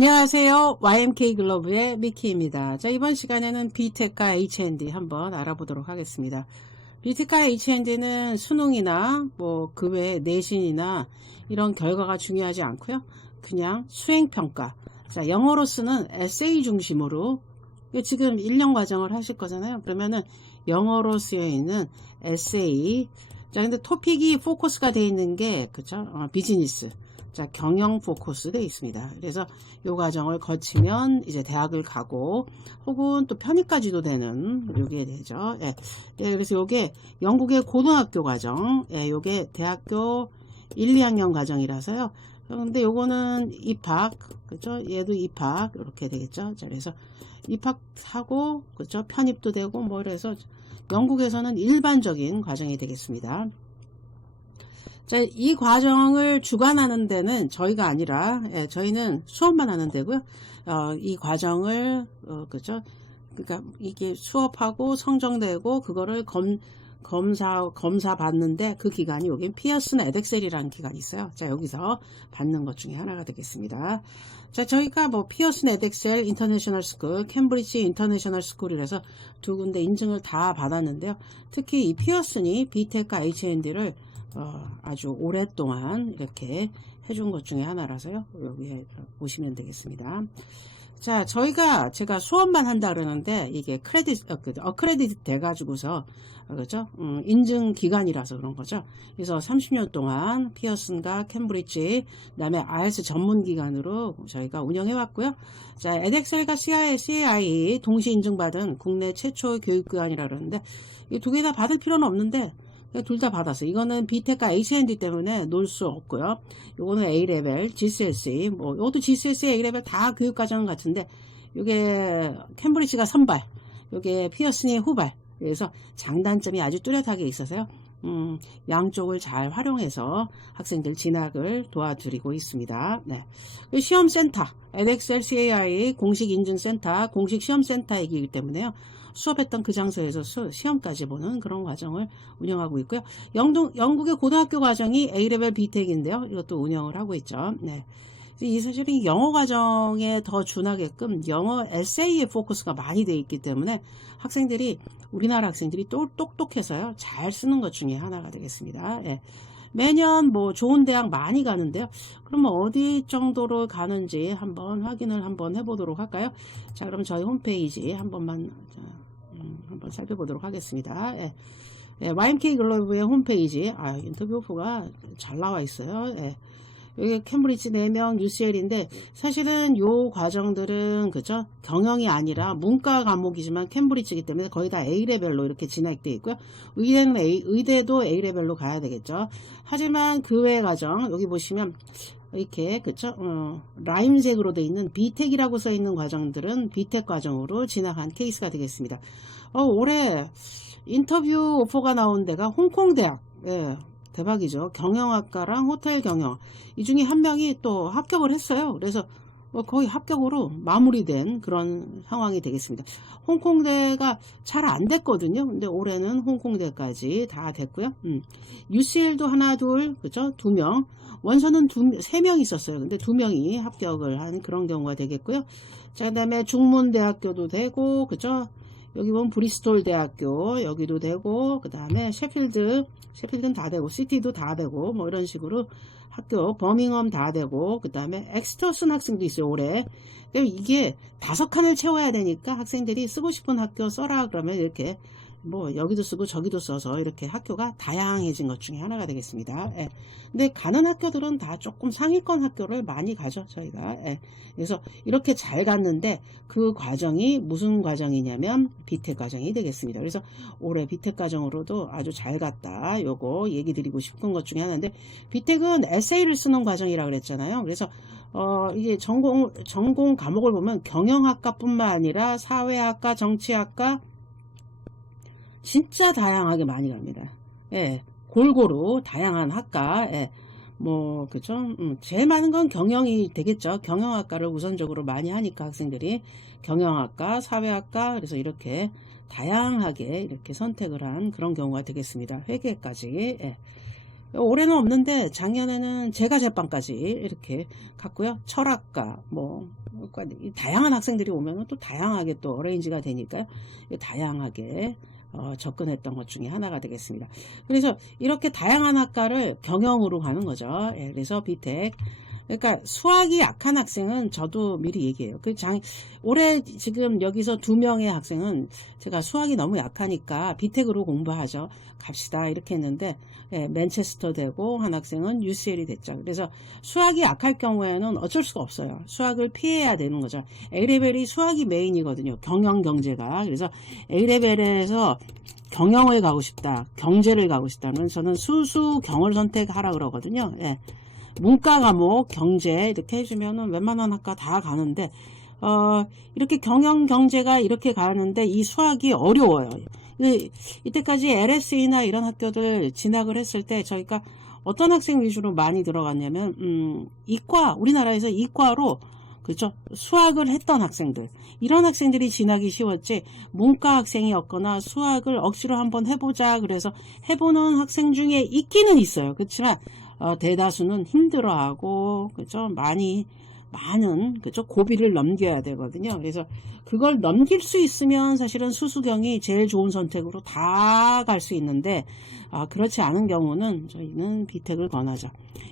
안녕하세요. YMK 글로브의 미키입니다. 자, 이번 시간에는 B텍과 H&D 한번 알아보도록 하겠습니다. B텍과 H&D는 수능이나 그 외에 내신이나 이런 결과가 중요하지 않고요. 그냥 수행평가. 자, 영어로 쓰는 에세이 중심으로 지금 1년 과정을 하실 거잖아요. 그러면은 영어로 쓰여 있는 에세이. 자, 근데 토픽이 포커스가 되어 있는 게, 그쵸? 비즈니스. 자, 경영 포커스 되어 있습니다. 그래서 이 과정을 거치면 이제 대학을 가고 혹은 또 편입까지도 되는 요게 되죠. 예. 예, 그래서 요게 영국의 고등학교 과정, 예, 요게 대학교 1, 2학년 과정이라서요. 근데 요거는 입학, 그죠? 얘도 입학 이렇게 되겠죠. 자, 그래서 입학하고, 그죠? 편입도 되고 그래서 영국에서는 일반적인 과정이 되겠습니다. 자, 이 과정을 주관하는 데는 저희가 아니라, 저희는 수업만 하는 데고요. 이 과정을, 그죠? 그러니까 이게 수업하고 성정되고 그거를 검사 받는데 그 기간이 여기 피어슨 에덱셀이라는 기간이 있어요. 자, 여기서 받는 것 중에 하나가 되겠습니다. 자, 저희가 피어슨 에덱셀 인터내셔널 스쿨, 캠브리지 인터내셔널 스쿨이라서 두 군데 인증을 다 받았는데요. 특히 이 피어슨이 B텍과 H&D를 아주 오랫동안 이렇게 해준 것 중에 하나라서요. 여기에 보시면 되겠습니다. 자, 제가 수업만 한다 그러는데 이게 어크레디트 돼가지고서 그죠? 인증 기간이라서 그런 거죠. 그래서 30년 동안 피어슨과 캠브리지, 그다음에 IELTS 전문 기관으로 저희가 운영해 왔고요. 자, 에덱셀과 CAI 동시 인증받은 국내 최초 교육기관이라 그러는데 이 두 개 다 받을 필요는 없는데 둘 다 받았어. 이거는 B텍과 H&D 때문에 놓을 수 없고요. 요거는 A레벨, GCSE, 이것도 GCSE, A레벨 다 교육과정 같은데, 요게 캠브리지가 선발, 요게 피어슨이 후발. 그래서 장단점이 아주 뚜렷하게 있어서요. 양쪽을 잘 활용해서 학생들 진학을 도와드리고 있습니다. 네. 시험센터, 에덱셀 CAI 공식 인증센터, 공식 시험센터이기 때문에요. 수업했던 그 장소에서 시험까지 보는 그런 과정을 운영하고 있고요. 영국의 고등학교 과정이 A레벨 B텍인데요. 이것도 운영을 하고 있죠. 네. 이 사실은 영어 과정에 더 준하게끔 영어 에세이에 포커스가 많이 되어 있기 때문에 우리나라 학생들이 또 똑똑해서요. 잘 쓰는 것 중에 하나가 되겠습니다. 예. 매년 좋은 대학 많이 가는데요. 그러면 어디 정도로 가는지 한번 확인을 한번 해보도록 할까요? 자, 그럼 저희 홈페이지 한번 살펴보도록 하겠습니다. 예. 예, YMK 글로브의 홈페이지, 인터뷰 오프가 잘 나와 있어요. 예. 여기 캠브리지 4명 UCL인데 사실은 요 과정들은 그죠? 경영이 아니라 문과 과목이지만 캠브리지이기 때문에 거의 다 A레벨로 이렇게 진학되어 있고요. 의대도 A레벨로 가야 되겠죠. 하지만 그 외 과정 여기 보시면 이렇게 그쵸? 라임색으로 되어 있는 B텍이라고 써 있는 과정들은 B텍 과정으로 진학한 케이스가 되겠습니다. 올해 인터뷰 오퍼가 나온 데가 홍콩대학. 예. 대박이죠. 경영학과랑 호텔 경영. 이 중에 한 명이 또 합격을 했어요. 그래서 거의 합격으로 마무리된 그런 상황이 되겠습니다. 홍콩대가 잘 안 됐거든요. 근데 올해는 홍콩대까지 다 됐고요. UCL도 하나, 둘, 그죠? 2명. 원서는 3명 있었어요. 근데 2명이 합격을 한 그런 경우가 되겠고요. 자, 그 다음에 중문대학교도 되고, 그죠? 여기 보면 브리스톨 대학교 여기도 되고 그 다음에 셰필드는 다 되고 시티도 다 되고 이런 식으로 학교 버밍엄 다 되고 그 다음에 엑스터슨 학생도 있어요. 올해 이게 5칸을 채워야 되니까 학생들이 쓰고 싶은 학교 써라 그러면 이렇게 여기도 쓰고 저기도 써서 이렇게 학교가 다양해진 것 중에 하나가 되겠습니다. 예. 근데 가는 학교들은 다 조금 상위권 학교를 많이 가죠, 저희가. 예. 그래서 이렇게 잘 갔는데 그 과정이 무슨 과정이냐면 B텍 과정이 되겠습니다. 그래서 올해 B텍 과정으로도 아주 잘 갔다. 요거 얘기 드리고 싶은 것 중에 하나인데 B텍은 에세이를 쓰는 과정이라 그랬잖아요. 그래서 이게 전공 과목을 보면 경영학과뿐만 아니라 사회학과, 정치학과 진짜 다양하게 많이 갑니다. 예, 골고루 다양한 학과, 예, 그죠? 제일 많은 건 경영이 되겠죠. 경영학과를 우선적으로 많이 하니까 학생들이 경영학과, 사회학과, 그래서 이렇게 다양하게 이렇게 선택을 한 그런 경우가 되겠습니다. 회계까지. 예. 올해는 없는데 작년에는 제가 제빵까지 이렇게 갔고요. 철학과 뭐 다양한 학생들이 오면 또 다양하게 또 어레인지가 되니까요. 다양하게 접근했던 것 중에 하나가 되겠습니다. 그래서 이렇게 다양한 학과를 경영으로 가는 거죠. 예, 그래서 비텍. 그러니까 수학이 약한 학생은 저도 미리 얘기해요. 올해 지금 여기서 2명의 학생은 제가 수학이 너무 약하니까 비텍으로 공부하죠. 갑시다 이렇게 했는데 예, 맨체스터 되고 한 학생은 UCL이 됐죠. 그래서 수학이 약할 경우에는 어쩔 수가 없어요. 수학을 피해야 되는 거죠. A레벨이 수학이 메인이거든요. 경영 경제가. 그래서 A레벨에서 경영을 가고 싶다. 경제를 가고 싶다면 저는 수경을 선택하라 그러거든요. 예. 문과 과목, 경제 이렇게 해주면은 웬만한 학과 다 가는데 이렇게 경영, 경제가 이렇게 가는데 이 수학이 어려워요. 이때까지 LSE나 이런 학교들 진학을 했을 때 저희가 어떤 학생 위주로 많이 들어갔냐면 이과, 우리나라에서 이과로 그렇죠? 수학을 했던 학생들 이런 학생들이 진학이 쉬웠지 문과 학생이었거나 수학을 억지로 한번 해보자 그래서 해보는 학생 중에 있기는 있어요. 그렇지만 대다수는 힘들어하고 그죠 많은 그죠 고비를 넘겨야 되거든요. 그래서 그걸 넘길 수 있으면 사실은 수수경이 제일 좋은 선택으로 다 갈 수 있는데 그렇지 않은 경우는 저희는 비텍을 권하죠.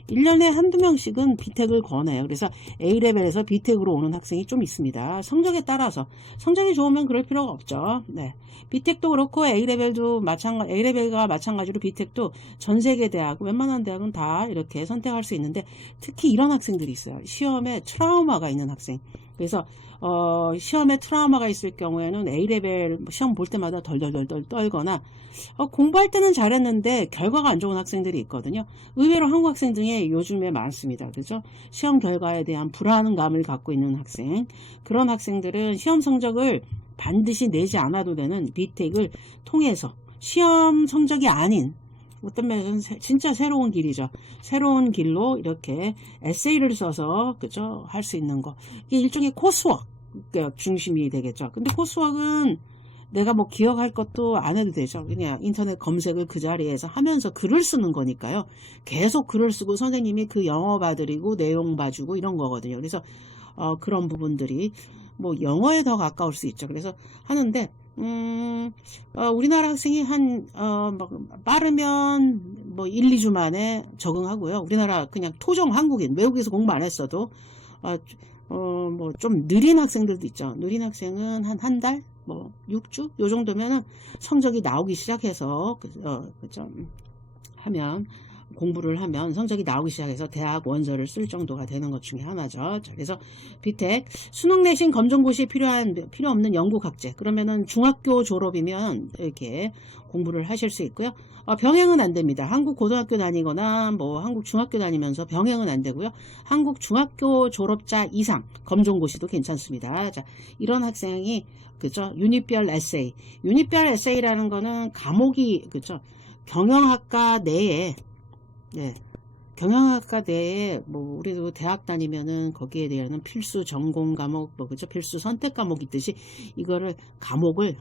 1년에 한두 명씩은 비텍을 권해요. 그래서 A레벨에서 비텍으로 오는 학생이 좀 있습니다. 성적에 따라서 성적이 좋으면 그럴 필요가 없죠. 네. 비텍도 그렇고 A레벨과 마찬가지로 비텍도 전 세계 대학, 웬만한 대학은 다 이렇게 선택할 수 있는데 특히 이런 학생들이 있어요. 시험에 트라우마가 있는 학생. 그래서 시험에 트라우마가 있을 경우에는 A레벨 시험 볼 때마다 덜덜덜 떨거나 공부할 때는 잘했는데 결과가 안 좋은 학생들이 있거든요. 의외로 한국 학생 중에 요즘에 많습니다. 그죠? 시험 결과에 대한 불안감을 갖고 있는 학생. 그런 학생들은 시험 성적을 반드시 내지 않아도 되는 비텍을 통해서 시험 성적이 아닌 어떤 면에서는 진짜 새로운 길이죠. 새로운 길로 이렇게 에세이를 써서 그죠? 할 수 있는 거. 이게 일종의 코스워크 중심이 되겠죠. 근데 코스워크는 내가 뭐 기억할 것도 안 해도 되죠. 그냥 인터넷 검색을 그 자리에서 하면서 글을 쓰는 거니까요. 계속 글을 쓰고 선생님이 그 영어 봐드리고 내용 봐주고 이런 거거든요. 그래서 그런 부분들이 뭐 영어에 더 가까울 수 있죠. 그래서 하는데 우리나라 학생이 빠르면 뭐 1, 2주 만에 적응하고요. 우리나라 그냥 토종 한국인, 외국에서 공부 안 했어도, 뭐 좀 느린 학생들도 있죠. 느린 학생은 한 달? 뭐 6주? 요 정도면은 성적이 나오기 시작해서, 그죠? 공부를 하면 성적이 나오기 시작해서 대학 원서를 쓸 정도가 되는 것 중에 하나죠. 자, 그래서 비텍 수능 내신 검정고시 필요 없는 영국학제 그러면은 중학교 졸업이면 이렇게 공부를 하실 수 있고요. 병행은 안 됩니다. 한국 고등학교 다니거나 뭐 한국 중학교 다니면서 병행은 안 되고요. 한국 중학교 졸업자 이상 검정고시도 괜찮습니다. 자, 이런 학생이 그죠? 유닛별 에세이라는 거는 과목이 그죠? 경영학과 내에 네. 경영학과 내에 뭐 우리도 대학 다니면은 거기에 대한 필수 전공 과목 뭐 그죠 필수 선택 과목 있듯이 이거를 과목을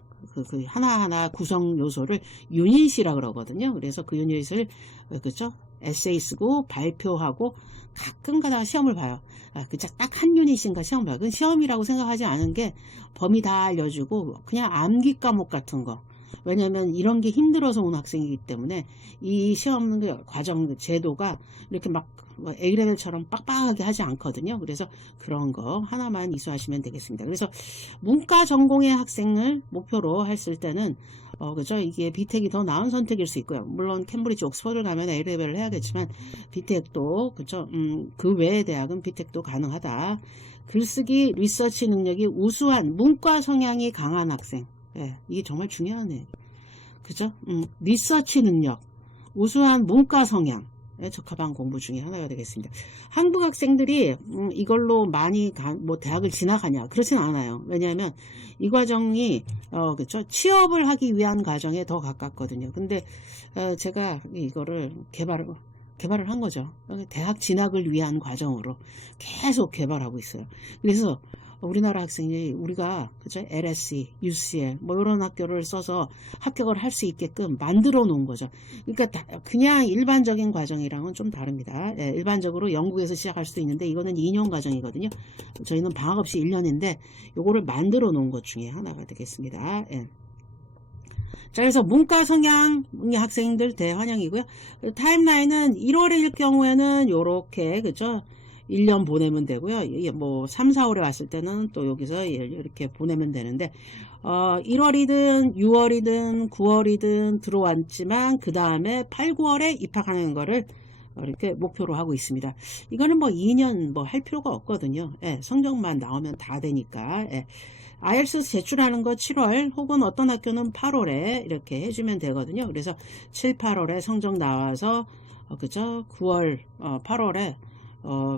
그 하나하나 구성 요소를 유닛이라 그러거든요. 그래서 그 유닛을 그죠 에세이 쓰고 발표하고 가끔가다 시험을 봐요. 그저 딱 한 유닛인가 시험을 봐요. 그건 시험이라고 생각하지 않은 게 범위 다 알려주고 그냥 암기 과목 같은 거. 왜냐하면 이런 게 힘들어서 온 학생이기 때문에 이 시험 과정 제도가 이렇게 막 A레벨처럼 빡빡하게 하지 않거든요. 그래서 그런 거 하나만 이수하시면 되겠습니다. 그래서 문과 전공의 학생을 목표로 했을 때는 그죠? 이게 비텍이 더 나은 선택일 수 있고요. 물론 캠브리지 옥스퍼드를 가면 A레벨을 해야겠지만 비텍도 그죠? 그 외의 대학은 비텍도 가능하다. 글쓰기 리서치 능력이 우수한 문과 성향이 강한 학생. 예, 이게 정말 중요하네. 그죠? 리서치 능력, 우수한 문과 성향에 적합한 공부 중에 하나가 되겠습니다. 한국 학생들이 이걸로 많이 뭐 대학을 진학하냐? 그렇진 않아요. 왜냐하면 이 과정이 그렇죠? 취업을 하기 위한 과정에 더 가깝거든요. 근데 제가 이거를 개발을 한 거죠. 대학 진학을 위한 과정으로 계속 개발하고 있어요. 그래서 우리나라 학생이 우리가 그죠? LSE, UCL 뭐 이런 학교를 써서 합격을 할 수 있게끔 만들어 놓은 거죠. 그러니까 그냥 일반적인 과정이랑은 좀 다릅니다. 예, 일반적으로 영국에서 시작할 수도 있는데 이거는 2년 과정이거든요. 저희는 방학 없이 1년인데 요거를 만들어 놓은 것 중에 하나가 되겠습니다. 예. 자, 그래서 문과 성향 학생들 대환영이고요. 타임라인은 1월일 경우에는 요렇게 그죠? 1년 보내면 되고요. 이게 뭐 3, 4월에 왔을 때는 또 여기서 이렇게 보내면 되는데 1월이든 6월이든 9월이든 들어왔지만 그 다음에 8, 9월에 입학하는 거를 이렇게 목표로 하고 있습니다. 이거는 뭐 2년 뭐 할 필요가 없거든요. 예, 성적만 나오면 다 되니까. 예. IELTS 제출하는 거 7월 혹은 어떤 학교는 8월에 이렇게 해주면 되거든요. 그래서 7, 8월에 성적 나와서 그죠? 9월, 8월에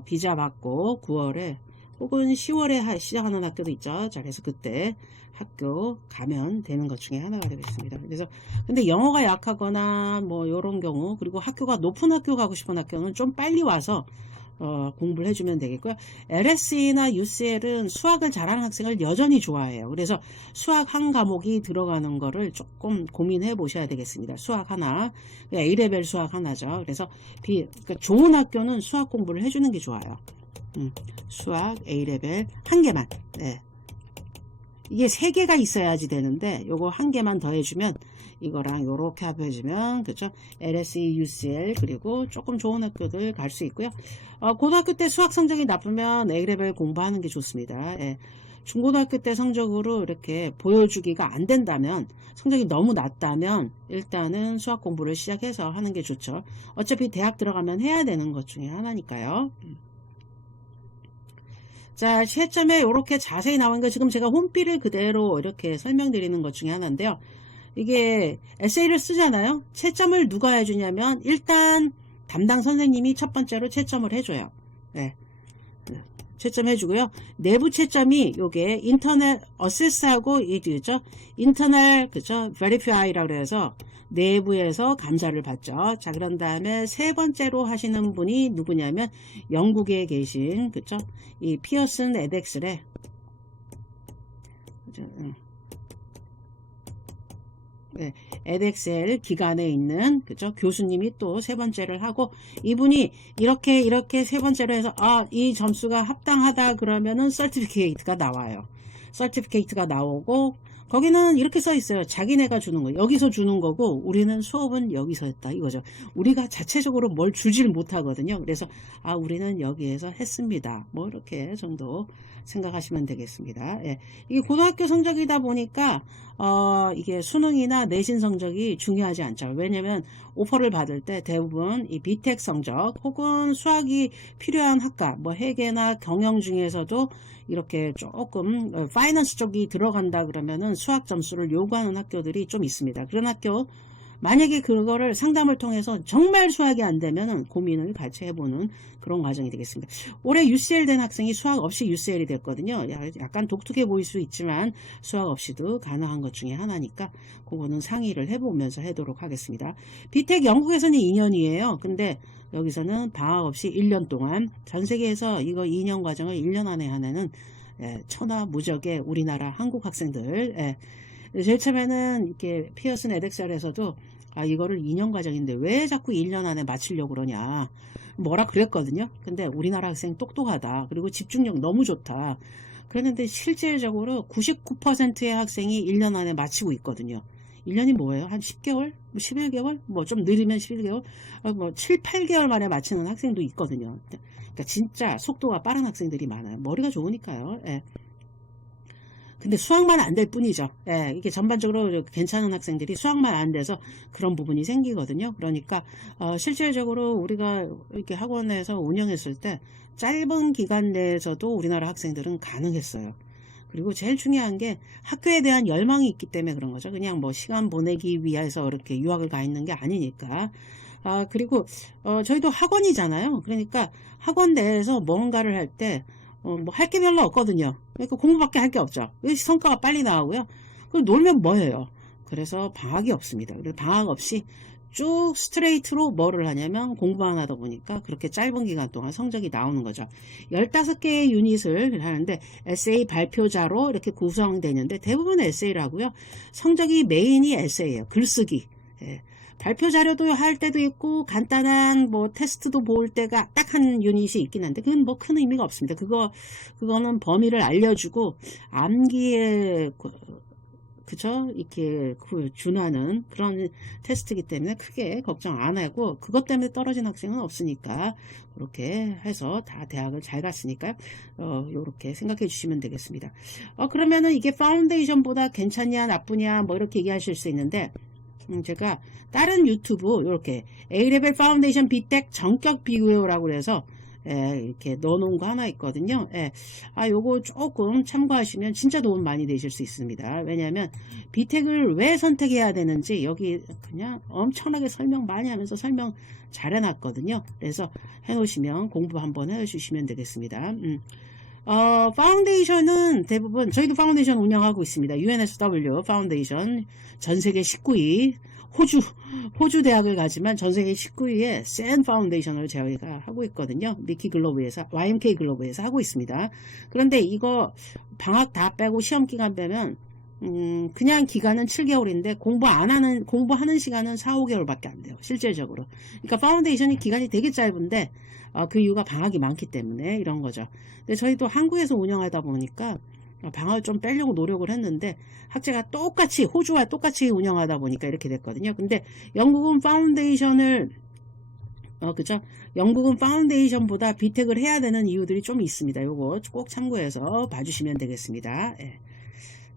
비자 받고 9월에 혹은 10월에 시작하는 학교도 있죠. 자, 그래서 그때 학교 가면 되는 것 중에 하나가 되겠습니다. 그래서 근데 영어가 약하거나 뭐 요런 경우 그리고 학교가 높은 학교 가고 싶은 학교는 좀 빨리 와서 공부를 해주면 되겠고요. LSE나 UCL은 수학을 잘하는 학생을 여전히 좋아해요. 그래서 수학 한 과목이 들어가는 거를 조금 고민해 보셔야 되겠습니다. 수학 하나, A레벨 수학 하나죠. 그래서 그러니까 좋은 학교는 수학 공부를 해주는 게 좋아요. 수학 A레벨 한 개만. 네. 이게 3개가 있어야지 되는데 요거 한 개만 더 해주면 이거랑 요렇게 합해주면 그죠? LSE, UCL 그리고 조금 좋은 학교들 갈 수 있고요. 고등학교 때 수학 성적이 나쁘면 A레벨 공부하는 게 좋습니다. 예. 중고등학교 때 성적으로 이렇게 보여주기가 안 된다면 성적이 너무 낮다면 일단은 수학 공부를 시작해서 하는 게 좋죠. 어차피 대학 들어가면 해야 되는 것 중에 하나니까요. 자, 시험에 이렇게 자세히 나온 거 지금 제가 홈피를 그대로 이렇게 설명드리는 것 중에 하나인데요. 이게 에세이를 쓰잖아요. 채점을 누가 해주냐면 일단 담당 선생님이 첫 번째로 채점을 해줘요. 네. 채점 해주고요. 내부 채점이 요게 인터넷 어세스하고 이죠. 인터널 그죠. 베리파이라고 해서 내부에서 감사를 받죠. 자, 그런 다음에 세 번째로 하시는 분이 누구냐면 영국에 계신 그죠. 이 피어슨 에덱스레 네, 에덱셀 기관에 있는 그죠 교수님이 또 세 번째를 하고 이분이 이렇게 세 번째로 해서 이 점수가 합당하다 그러면은 서티피케이트가 나와요. 서티피케이트가 나오고 거기는 이렇게 써 있어요. 자기네가 주는 거 여기서 주는 거고 우리는 수업은 여기서 했다 이거죠. 우리가 자체적으로 뭘 주질 못하거든요. 그래서 우리는 여기에서 했습니다. 뭐 이렇게 정도 생각하시면 되겠습니다. 예. 이게 고등학교 성적이다 보니까 이게 수능이나 내신 성적이 중요하지 않죠. 왜냐면 오퍼를 받을 때 대부분 이 비텍 성적 혹은 수학이 필요한 학과 뭐 회계나 경영 중에서도 이렇게 조금 파이낸스 쪽이 들어간다 그러면은 수학 점수를 요구하는 학교들이 좀 있습니다. 그런 학교 만약에 그거를 상담을 통해서 정말 수학이 안 되면은 고민을 같이 해보는 그런 과정이 되겠습니다. 올해 UCL 된 학생이 수학 없이 UCL이 됐거든요. 약간 독특해 보일 수 있지만 수학 없이도 가능한 것 중에 하나니까 그거는 상의를 해보면서 하도록 하겠습니다. 비텍 영국에서는 2년이에요. 근데 여기서는 방학 없이 1년 동안 전 세계에서 이거 2년 과정을 1년 안에 하는 천하무적의 우리나라 한국 학생들 제일 처음에는 이렇게 피어슨 에덱셀에서도 이거를 2년 과정인데 왜 자꾸 1년 안에 마치려고 그러냐 뭐라 그랬거든요. 근데 우리나라 학생 똑똑하다. 그리고 집중력 너무 좋다. 그랬는데 실질적으로 99%의 학생이 1년 안에 마치고 있거든요. 1년이 뭐예요? 한 10개월? 11개월? 뭐 좀 느리면 11개월? 뭐 7, 8개월 만에 마치는 학생도 있거든요. 그러니까 진짜 속도가 빠른 학생들이 많아요. 머리가 좋으니까요. 예. 근데 수학만 안 될 뿐이죠. 예, 이게 전반적으로 괜찮은 학생들이 수학만 안 돼서 그런 부분이 생기거든요. 그러니까 실질적으로 우리가 이렇게 학원에서 운영했을 때 짧은 기간 내에서도 우리나라 학생들은 가능했어요. 그리고 제일 중요한 게 학교에 대한 열망이 있기 때문에 그런 거죠. 그냥 뭐 시간 보내기 위해서 이렇게 유학을 가 있는 게 아니니까. 그리고 저희도 학원이잖아요. 그러니까 학원 내에서 뭔가를 할 때 뭐 할 게 별로 없거든요. 그러니까 공부밖에 할 게 없죠. 성과가 빨리 나오고요. 그럼 놀면 뭐예요? 그래서 방학이 없습니다. 그래서 방학 없이 쭉 스트레이트로 뭐를 하냐면 공부만 하다 보니까 그렇게 짧은 기간 동안 성적이 나오는 거죠. 15개의 유닛을 하는데 에세이 발표자로 이렇게 구성되는데 대부분 에세이를 하고요. 성적이 메인이 에세이예요. 글쓰기. 예. 발표 자료도 할 때도 있고 간단한 뭐 테스트도 볼 때가 딱 한 유닛이 있긴 한데 그건 뭐 큰 의미가 없습니다. 그거는 범위를 알려주고 암기에 그죠? 이렇게 준하는 그런 테스트이기 때문에 크게 걱정 안 하고 그것 때문에 떨어진 학생은 없으니까 그렇게 해서 다 대학을 잘 갔으니까 요렇게 생각해 주시면 되겠습니다. 그러면은 이게 파운데이션보다 괜찮냐 나쁘냐 뭐 이렇게 얘기하실 수 있는데 제가 다른 유튜브 이렇게 A레벨 파운데이션 비텍 전격 비교라고 해서 이렇게 넣어놓은 거 하나 있거든요. 요거 조금 참고하시면 진짜 도움 많이 되실 수 있습니다. 왜냐하면 비텍을 왜 선택해야 되는지 여기 그냥 엄청나게 설명 많이 하면서 설명 잘 해놨거든요. 그래서 해놓으시면 공부 한번 해주시면 되겠습니다. 파운데이션은 대부분 저희도 파운데이션 운영하고 있습니다. UNSW 파운데이션 전세계 19위 호주 대학을 가지만 전세계 19위의 센 파운데이션을 저희가 하고 있거든요. 미키 글로브에서 YMK 글로브에서 하고 있습니다. 그런데 이거 방학 다 빼고 시험 기간 빼면 그냥 기간은 7개월인데 공부하는 시간은 4, 5개월밖에 안 돼요. 실질적으로. 그러니까 파운데이션이 기간이 되게 짧은데 그 이유가 방학이 많기 때문에 이런 거죠. 근데 저희도 한국에서 운영하다 보니까 방학을 좀 빼려고 노력을 했는데 학제가 똑같이 호주와 똑같이 운영하다 보니까 이렇게 됐거든요. 근데 영국은 파운데이션을 그죠? 영국은 파운데이션보다 비텍을 해야 되는 이유들이 좀 있습니다. 요거 꼭 참고해서 봐주시면 되겠습니다. 예.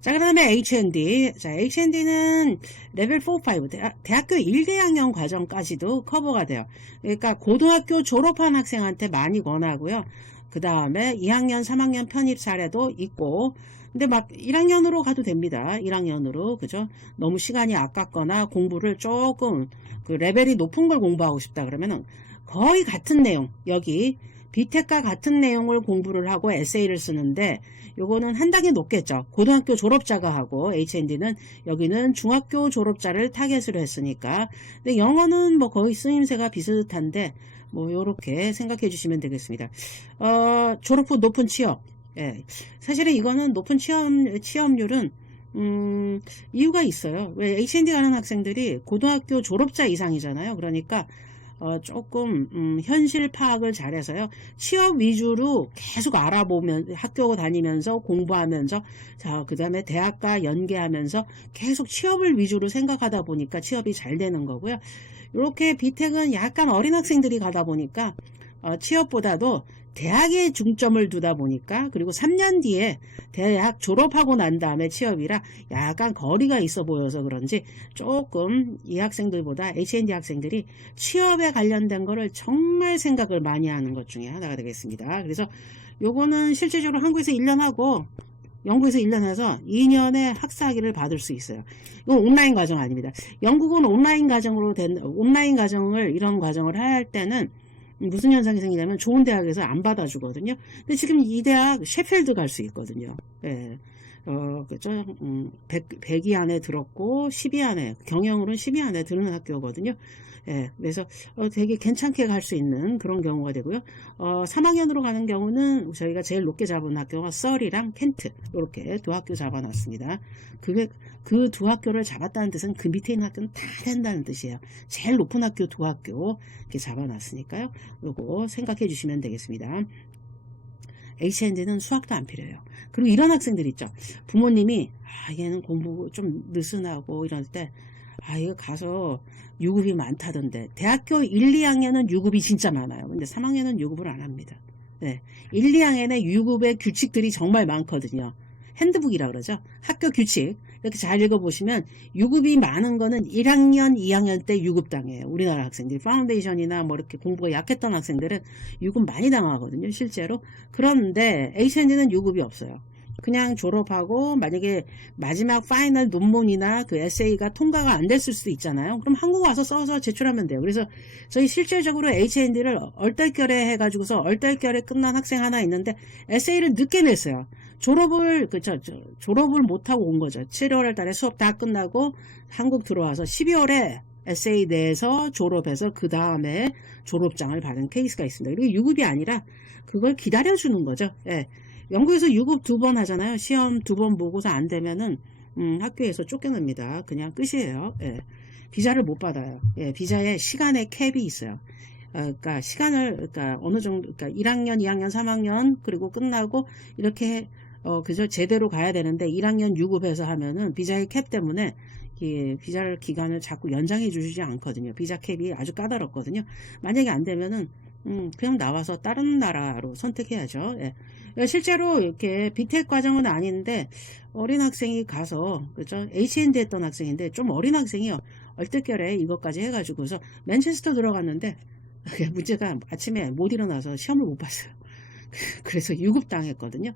자, 그 다음에 H&D. 자, H&D는 레벨 4, 5, 대학교 1대학년 과정까지도 커버가 돼요. 그러니까 고등학교 졸업한 학생한테 많이 권하고요. 그 다음에 2학년, 3학년 편입 사례도 있고, 근데 막 1학년으로 가도 됩니다. 1학년으로. 그죠? 너무 시간이 아깝거나 공부를 조금 그 레벨이 높은 걸 공부하고 싶다 그러면은 거의 같은 내용, 여기 비텍과 같은 내용을 공부를 하고 에세이를 쓰는데 요거는 한 단계 높겠죠. 고등학교 졸업자가 하고 H&D는 여기는 중학교 졸업자를 타겟으로 했으니까. 근데 영어는 뭐 거의 쓰임새가 비슷한데 뭐 요렇게 생각해 주시면 되겠습니다. 졸업 후 높은 취업. 예. 사실은 이거는 높은 취업률은 이유가 있어요. 왜 H&D 가는 학생들이 고등학교 졸업자 이상이잖아요. 그러니까 조금 현실 파악을 잘해서요. 취업 위주로 계속 알아보면 학교 다니면서 공부하면서 자, 그다음에 대학과 연계하면서 계속 취업을 위주로 생각하다 보니까 취업이 잘 되는 거고요. 이렇게 비텍은 약간 어린 학생들이 가다 보니까 취업보다도 대학에 중점을 두다 보니까 그리고 3년 뒤에 대학 졸업하고 난 다음에 취업이라 약간 거리가 있어 보여서 그런지 조금 이 학생들보다 H&D 학생들이 취업에 관련된 거를 정말 생각을 많이 하는 것 중에 하나가 되겠습니다. 그래서 요거는 실질적으로 한국에서 1년 하고 영국에서 1년 해서 2년의 학사학위를 받을 수 있어요. 이건 온라인 과정 아닙니다. 영국은 온라인 과정을 이런 과정을 할 때는 무슨 현상이 생기냐면 좋은 대학에서 안 받아주거든요. 근데 지금 이 대학 셰필드 갈 수 있거든요. 예. 그죠? 100위 안에 들었고 10위 안에 경영으로는 10위 안에 드는 학교거든요. 예, 그래서 되게 괜찮게 갈 수 있는 그런 경우가 되고요. 3학년으로 가는 경우는 저희가 제일 높게 잡은 학교가 서리랑 켄트 이렇게 두 학교 잡아놨습니다. 그 두 학교를 잡았다는 뜻은 그 밑에 있는 학교는 다 된다는 뜻이에요. 제일 높은 학교 두 학교 이렇게 잡아놨으니까요. 요거 생각해 주시면 되겠습니다. H&D는 수학도 안 필요해요. 그리고 이런 학생들 있죠. 부모님이 얘는 공부 좀 느슨하고 이럴 때 이거 가서 유급이 많다던데 대학교 1, 2학년은 유급이 진짜 많아요. 근데 3학년은 유급을 안 합니다. 네. 1, 2학년에 유급의 규칙들이 정말 많거든요. 핸드북이라 그러죠. 학교 규칙 이렇게 잘 읽어보시면 유급이 많은 거는 1학년, 2학년 때 유급 당해요. 우리나라 학생들이 파운데이션이나 뭐 이렇게 공부가 약했던 학생들은 유급 많이 당하거든요. 실제로. 그런데 H&D는 유급이 없어요. 그냥 졸업하고 만약에 마지막 파이널 논문이나 그 에세이가 통과가 안 됐을 수도 있잖아요. 그럼 한국 와서 써서 제출하면 돼요. 그래서 저희 실질적으로 H&D를 얼떨결에 해가지고서 얼떨결에 끝난 학생 하나 있는데 에세이를 늦게 냈어요. 졸업을 못하고 온 거죠. 7월 달에 수업 다 끝나고 한국 들어와서 12월에 에세이 내서 졸업해서 그 다음에 졸업장을 받은 케이스가 있습니다. 그리고 유급이 아니라 그걸 기다려주는 거죠. 예. 영국에서 유급 2번 하잖아요. 시험 2번 보고서 안 되면은 학교에서 쫓겨납니다. 그냥 끝이에요. 예. 비자를 못 받아요. 예. 비자에 시간의 캡이 있어요. 그러니까 시간을 그러니까 어느 정도 그러니까 1학년, 2학년, 3학년 그리고 끝나고 이렇게 그저 제대로 가야 되는데 1학년 유급해서 하면은 비자의 캡 때문에 비자 기간을 자꾸 연장해 주시지 않거든요. 비자 캡이 아주 까다롭거든요. 만약에 안 되면은 그냥 나와서 다른 나라로 선택해야죠. 예. 실제로 이렇게 비텍 과정은 아닌데 어린 학생이 가서 그죠? H&D 했던 학생인데 좀 어린 학생이요. 얼떨결에 이것까지 해가지고서 맨체스터 들어갔는데 문제가 아침에 못 일어나서 시험을 못 봤어요. 그래서 유급당했거든요.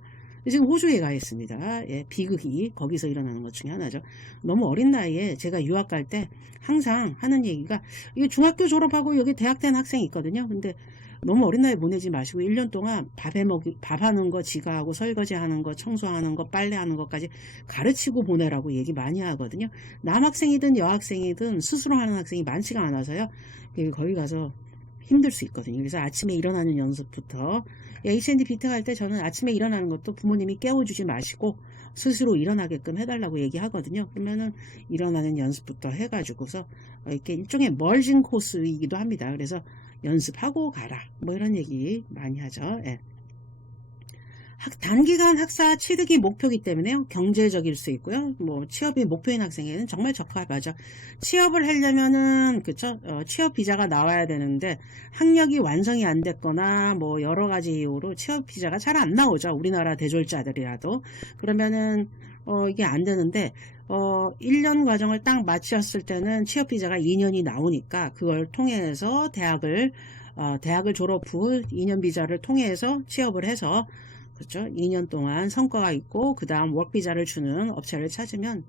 지금 호주에 가 있습니다. 예, 비극이 거기서 일어나는 것 중에 하나죠. 너무 어린 나이에 제가 유학 갈 때 항상 하는 얘기가 이게 중학교 졸업하고 여기 대학 된 학생이 있거든요. 근데 너무 어린 나이에 보내지 마시고 1년 동안 밥하는 거, 지가 하고 설거지 하는 거, 청소하는 거, 빨래하는 것까지 가르치고 보내라고 얘기 많이 하거든요. 남학생이든 여학생이든 스스로 하는 학생이 많지가 않아서요. 거기 가서 힘들 수 있거든요. 그래서 아침에 일어나는 연습부터 H&D 비트 할 때 저는 아침에 일어나는 것도 부모님이 깨워주지 마시고 스스로 일어나게끔 해달라고 얘기하거든요. 그러면은 일어나는 연습부터 해가지고서 이렇게 일종의 멀징 코스이기도 합니다. 그래서 연습하고 가라 뭐 이런 얘기 많이 하죠. 예. 단기간 학사 취득이 목표이기 때문에요. 경제적일 수 있고요. 뭐 취업이 목표인 학생에는 정말 적합하죠. 취업을 하려면은 그쵸? 취업 비자가 나와야 되는데 학력이 완성이 안 됐거나 뭐 여러 가지 이유로 취업 비자가 잘 안 나오죠. 우리나라 대졸자들이라도 그러면은 이게 안 되는데 1년 과정을 딱 마쳤을 때는 취업 비자가 2년이 나오니까 그걸 통해서 대학을 졸업 후 2년 비자를 통해서 취업을 해서 그렇죠? 2년 동안 성과가 있고 그 다음 워크비자를 주는 업체를 찾으면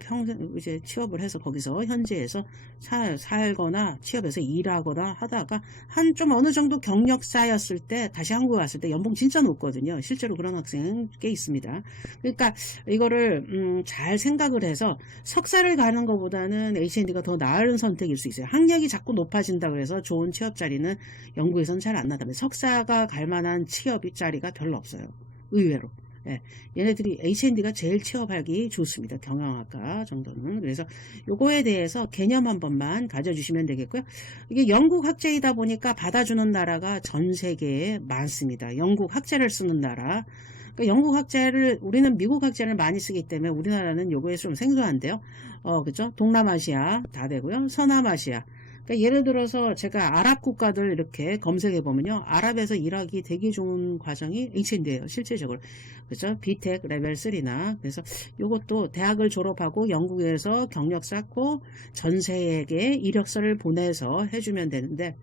평생 이제 취업을 해서 거기서 현지에서 살거나 취업해서 일하거나 하다가 한 좀 어느 정도 경력 쌓였을 때 다시 한국에 왔을 때 연봉 진짜 높거든요. 실제로 그런 학생 꽤 있습니다. 그러니까 이거를 잘 생각을 해서 석사를 가는 것보다는 H&D가 더 나은 선택일 수 있어요. 학력이 자꾸 높아진다고 해서 좋은 취업 자리는 영국에서는 잘 안 나다면 석사가 갈 만한 취업 자리가 별로 없어요. 의외로. 예, 얘네들이 H&D가 제일 취업하기 좋습니다. 경영학과 정도는. 그래서 요거에 대해서 개념 한 번만 가져주시면 되겠고요. 이게 영국 학제이다 보니까 받아주는 나라가 전 세계에 많습니다. 영국 학제를 쓰는 나라. 그러니까 영국 학제를 우리는 미국 학제를 많이 쓰기 때문에 우리나라는 요거에 좀 생소한데요. 그죠? 동남아시아 다 되고요. 서남아시아. 그러니까 예를 들어서 제가 아랍 국가들 이렇게 검색해 보면요. 아랍에서 일하기 되게 좋은 과정이 H&D예요. 실제적으로. 그죠? 비텍 레벨 3나. 그래서 이것도 대학을 졸업하고 영국에서 경력 쌓고 전세에게 이력서를 보내서 해주면 되는데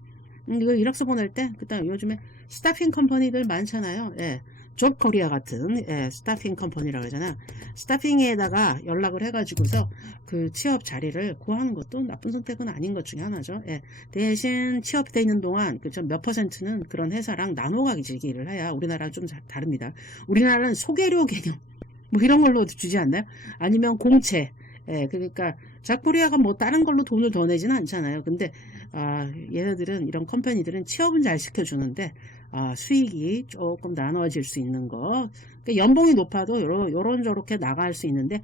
이거 이력서 보낼 때 그다음 요즘에 스타핑 컴퍼니들 많잖아요. 예. 존코리아 같은 스타핑 컴퍼니라고 하잖아요. 스타핑에다가 연락을 해가지고서 그 취업 자리를 구하는 것도 나쁜 선택은 아닌 것 중에 하나죠. 예. 대신 취업돼 있는 동안 몇 퍼센트는 그런 회사랑 나눠 가지기를 해야 우리나라랑 좀 다릅니다. 우리나라는 소개료 개념 뭐 이런 걸로 주지 않나요? 아니면 공채. 예, 그러니까 자코리아가 뭐 다른 걸로 돈을 더 내지는 않잖아요. 근데 얘네들은 이런 컴퍼니들은 취업은 잘 시켜주는데 수익이 조금 나눠질 수 있는 거. 그러니까 연봉이 높아도 요런 저렇게 나갈 수 있는데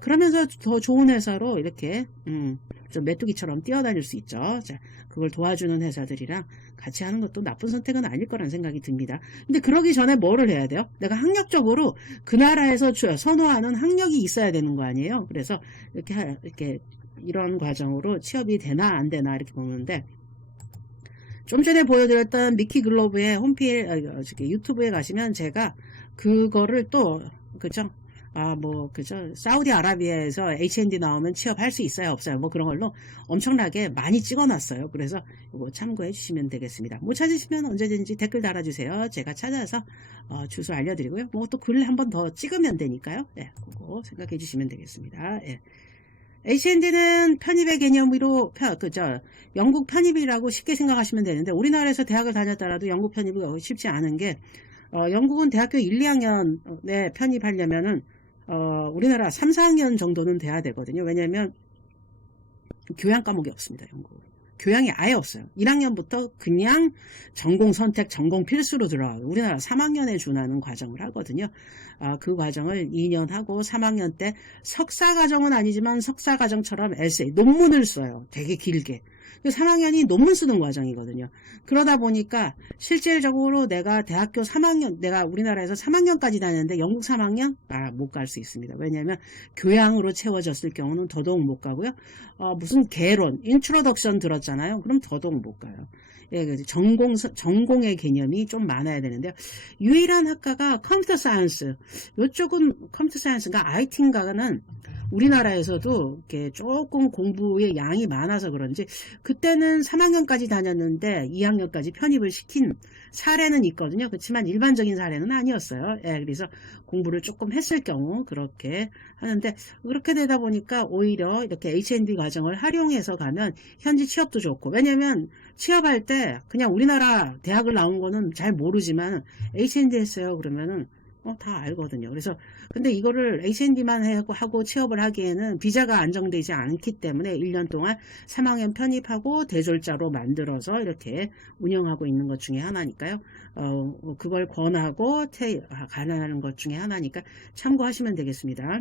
그러면서 더 좋은 회사로 이렇게 좀 메뚜기처럼 뛰어다닐 수 있죠. 자, 그걸 도와주는 회사들이랑 같이 하는 것도 나쁜 선택은 아닐 거란 생각이 듭니다. 근데 그러기 전에 뭐를 해야 돼요? 내가 학력적으로 그 나라에서 선호하는 학력이 있어야 되는 거 아니에요? 그래서 이렇게 이런 과정으로 취업이 되나 안 되나 이렇게 보는데 좀 전에 보여드렸던 미키 글로브의 홈페이지 유튜브에 가시면 제가 그거를 또 그죠? 그죠? 사우디아라비아에서 H&D 나오면 취업할 수 있어요? 없어요? 뭐 그런 걸로 엄청나게 많이 찍어놨어요. 그래서 이거 참고해 주시면 되겠습니다. 못 찾으시면 언제든지 댓글 달아주세요. 제가 찾아서 주소 알려드리고요. 뭐 또 글 한 번 더 찍으면 되니까요. 네, 그거 생각해 주시면 되겠습니다. 예. H&D는 편입의 개념으로 영국 편입이라고 쉽게 생각하시면 되는데 우리나라에서 대학을 다녔더라도 영국 편입이 쉽지 않은 게 영국은 대학교 1, 2학년에 편입하려면은 우리나라 3, 4학년 정도는 돼야 되거든요. 왜냐면 교양 과목이 없습니다. 연구. 교양이 아예 없어요. 1학년부터 그냥 전공 선택, 전공 필수로 들어가고 우리나라 3학년에 준하는 과정을 하거든요. 그 과정을 2년 하고 3학년 때 석사 과정은 아니지만 석사 과정처럼 에세이, 논문을 써요. 되게 길게. 3학년이 논문 쓰는 과정이거든요. 그러다 보니까 실질적으로 내가 대학교 3학년, 내가 우리나라에서 3학년까지 다녔는데 영국 3학년? 못 갈 수 있습니다. 왜냐하면 교양으로 채워졌을 경우는 더더욱 못 가고요. 무슨 개론, 인트로덕션 들었잖아요. 그럼 더더욱 못 가요. 예, 그래서 전공의 개념이 좀 많아야 되는데요. 유일한 학과가 컴퓨터 사이언스. 이쪽은 컴퓨터 사이언스가 IT인가는 우리나라에서도 이렇게 조금 공부의 양이 많아서 그런지 그때는 3학년까지 다녔는데 2학년까지 편입을 시킨 사례는 있거든요. 그렇지만 일반적인 사례는 아니었어요. 예, 그래서 공부를 조금 했을 경우 그렇게 하는데 그렇게 되다 보니까 오히려 이렇게 H&D 과정을 활용해서 가면 현지 취업도 좋고 왜냐면 취업할 때 그냥 우리나라 대학을 나온 거는 잘 모르지만 H&D 했어요. 그러면은 다 알거든요. 그래서 근데 이거를 H&D만 하고 취업을 하기에는 비자가 안정되지 않기 때문에 1년 동안 3학년 편입하고 대졸자로 만들어서 이렇게 운영하고 있는 것 중에 하나니까요. 그걸 권하고 가능한 것 중에 하나니까 참고하시면 되겠습니다.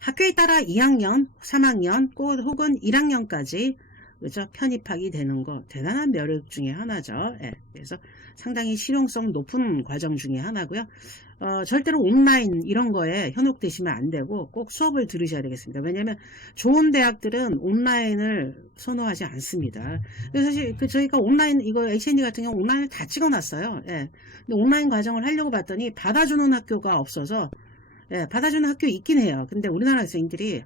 학교에 따라 2학년, 3학년, 혹은 1학년까지 그죠? 편입하게 되는 거 대단한 매력 중에 하나죠. 예, 그래서 상당히 실용성 높은 과정 중에 하나고요. 절대로 온라인 이런 거에 현혹되시면 안 되고 꼭 수업을 들으셔야 되겠습니다. 왜냐하면 좋은 대학들은 온라인을 선호하지 않습니다. 그래서 사실 저희가 온라인 이거 H&D 같은 경우 온라인을 다 찍어놨어요. 예. 근데 온라인 과정을 하려고 봤더니 받아주는 학교가 없어서 예, 받아주는 학교 있긴 해요. 근데 우리나라 학생들이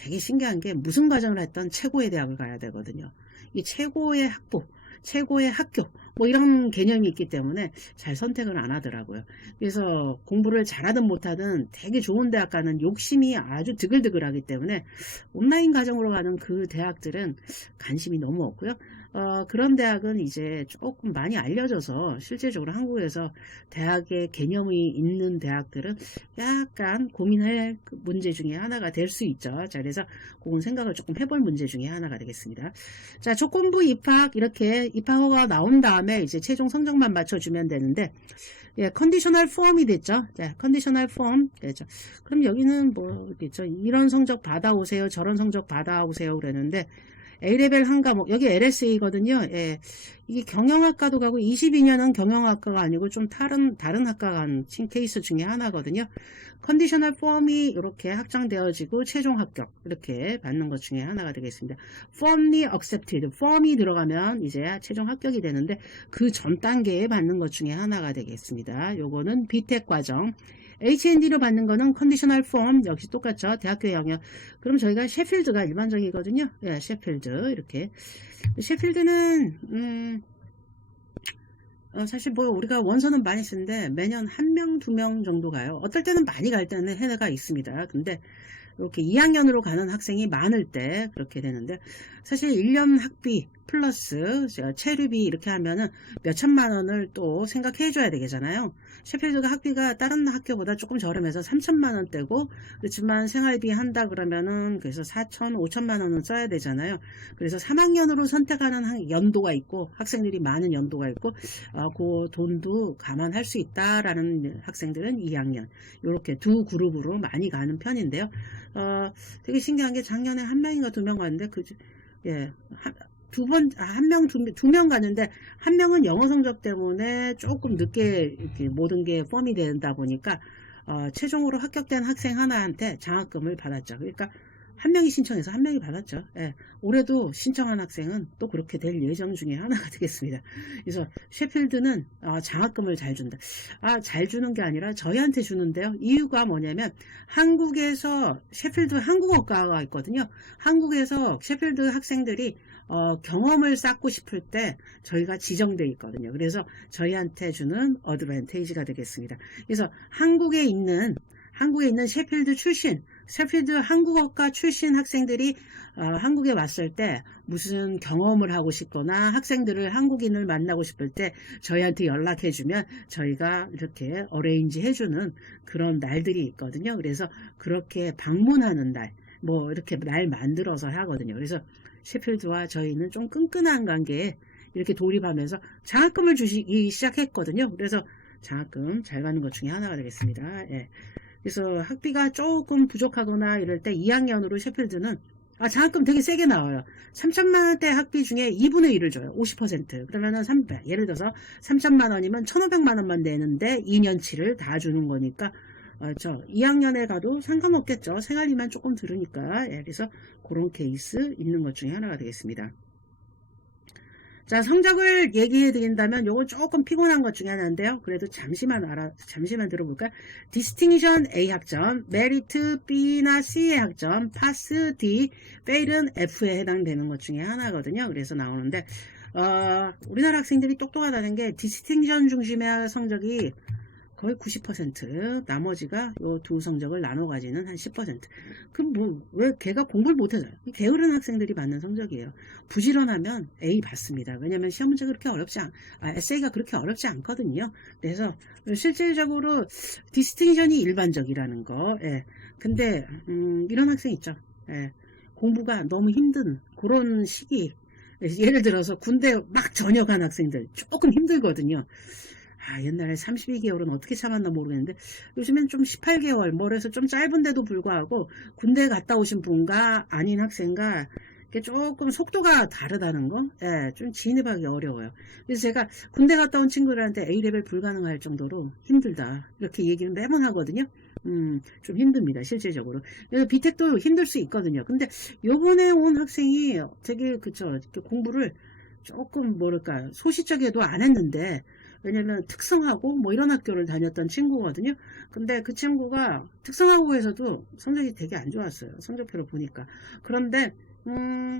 되게 신기한 게 무슨 과정을 했던 최고의 대학을 가야 되거든요. 이 최고의 학부, 최고의 학교 뭐 이런 개념이 있기 때문에 잘 선택을 안 하더라고요. 그래서 공부를 잘하든 못하든 되게 좋은 대학 가는 욕심이 아주 드글드글하기 때문에 온라인 과정으로 가는 그 대학들은 관심이 너무 없고요. 그런 대학은 이제 조금 많이 알려져서 실제적으로 한국에서 대학의 개념이 있는 대학들은 약간 고민할 문제 중에 하나가 될 수 있죠. 자, 그래서 그건 생각을 조금 해볼 문제 중에 하나가 되겠습니다. 자, 조건부 입학 이렇게 입학허가 나온 다음에 이제 최종 성적만 맞춰주면 되는데 예, 컨디셔널 폼이 됐죠. 네, 컨디셔널 폼 되죠. 그럼 여기는 뭐 있죠. 이런 성적 받아오세요. 저런 성적 받아오세요. 그랬는데 A레벨 한 과목, 여기 LSA거든요. 예. 이게 경영학과도 가고 22년은 경영학과가 아니고 좀 다른 학과가 간 케이스 중에 하나거든요. 컨디셔널 폼이 이렇게 확정되어지고 최종 합격 이렇게 받는 것 중에 하나가 되겠습니다. formally accepted, form이 들어가면 이제 최종 합격이 되는데 그 전 단계에 받는 것 중에 하나가 되겠습니다. 요거는 Btech 과정. H&D로 받는 거는 컨디셔널 폼 역시 똑같죠. 대학교 영역. 그럼 저희가 셰필드가 일반적이거든요. 예, 셰필드 이렇게. 셰필드는 사실 뭐 우리가 원서는 많이 쓰는데 매년 1명, 2명 정도 가요. 어떨 때는 많이 갈 때는 해가 있습니다. 근데 이렇게 2학년으로 가는 학생이 많을 때 그렇게 되는데 사실 1년 학비 플러스 체류비 이렇게 하면은 몇 천만 원을 또 생각해 줘야 되겠잖아요. 셰필드가 학비가 다른 학교보다 조금 저렴해서 3천만 원대고 그렇지만 생활비 한다 그러면은 그래서 4천, 5천만 원은 써야 되잖아요. 그래서 3학년으로 선택하는 연도가 있고 학생들이 많은 연도가 있고 그 돈도 감안할 수 있다라는 학생들은 2학년 이렇게 두 그룹으로 많이 가는 편인데요. 되게 신기한 게 작년에 1명인가 2명 갔는데 예, 두 명 갔는데 한 명은 영어 성적 때문에 조금 늦게 이렇게 모든 게 펌이 된다 보니까 최종으로 합격된 학생 하나한테 장학금을 받았죠. 그러니까 한 명이 신청해서 한 명이 받았죠. 예, 올해도 신청한 학생은 또 그렇게 될 예정 중에 하나가 되겠습니다. 그래서 셰필드는 장학금을 잘 준다. 잘 주는 게 아니라 저희한테 주는데요. 이유가 뭐냐면 한국에서 셰필드 한국어과가 있거든요. 한국에서 셰필드 학생들이 경험을 쌓고 싶을 때 저희가 지정되어 있거든요. 그래서 저희한테 주는 어드밴테이지가 되겠습니다. 그래서 한국에 있는 셰필드 출신, 셰필드 한국어과 출신 학생들이 한국에 왔을 때 무슨 경험을 하고 싶거나 학생들을 한국인을 만나고 싶을 때 저희한테 연락해주면 저희가 이렇게 어레인지 해주는 그런 날들이 있거든요. 그래서 그렇게 방문하는 날, 뭐 이렇게 날 만들어서 하거든요. 그래서 셰필드와 저희는 좀 끈끈한 관계에 이렇게 돌입하면서 장학금을 주시기 시작했거든요. 그래서 장학금 잘 받는 것 중에 하나가 되겠습니다. 예. 그래서 학비가 조금 부족하거나 이럴 때 2학년으로 셰필드는 장학금 되게 세게 나와요. 3천만 원대 학비 중에 2분의 1을 줘요. 50%. 그러면은 예를 들어서 3천만 원이면 1,500만 원만 내는데 2년치를 다 주는 거니까 2학년에 가도 상관없겠죠. 생활비만 조금 들으니까. 예, 그래서 그런 케이스 있는 것 중에 하나가 되겠습니다. 자, 성적을 얘기해 드린다면 요건 조금 피곤한 것 중에 하나인데요. 그래도 잠시만 들어볼까요? 디스팅션 A 학점, 메리트 B나 C의 학점, 파스 D, 페일은 F에 해당되는 것 중에 하나거든요. 그래서 나오는데 우리나라 학생들이 똑똑하다는 게 디스팅션 중심의 성적이 거의 90%, 나머지가 요 두 성적을 나눠 가지는 한 10%. 그럼 왜 걔가 공부를 못해서요? 게으른 학생들이 받는 성적이에요. 부지런하면 A 받습니다. 왜냐면 시험 문제가 그렇게 에세이가 그렇게 어렵지 않거든요. 그래서 실질적으로 디스팅션이 일반적이라는 거. 예. 근데 이런 학생 있죠. 예. 공부가 너무 힘든 그런 시기. 예를 들어서 군대 막 전역한 학생들 조금 힘들거든요. 옛날에 32개월은 어떻게 참았나 모르겠는데 요즘엔 좀 18개월 뭐래서 좀 짧은데도 불구하고 군대 갔다 오신 분과 아닌 학생과 조금 속도가 다르다는 거, 예, 좀 진입하기 어려워요. 그래서 제가 군대 갔다 온 친구들한테 A레벨 불가능할 정도로 힘들다 이렇게 얘기를 매번 하거든요. 좀 힘듭니다, 실질적으로. 그래서 비텍도 힘들 수 있거든요. 근데 요번에 온 학생이 되게 공부를 조금 뭐랄까 소시적에도 안 했는데, 왜냐면 특성화고 뭐 이런 학교를 다녔던 친구거든요. 근데 그 친구가 특성화고에서도 성적이 되게 안 좋았어요. 성적표를 보니까. 그런데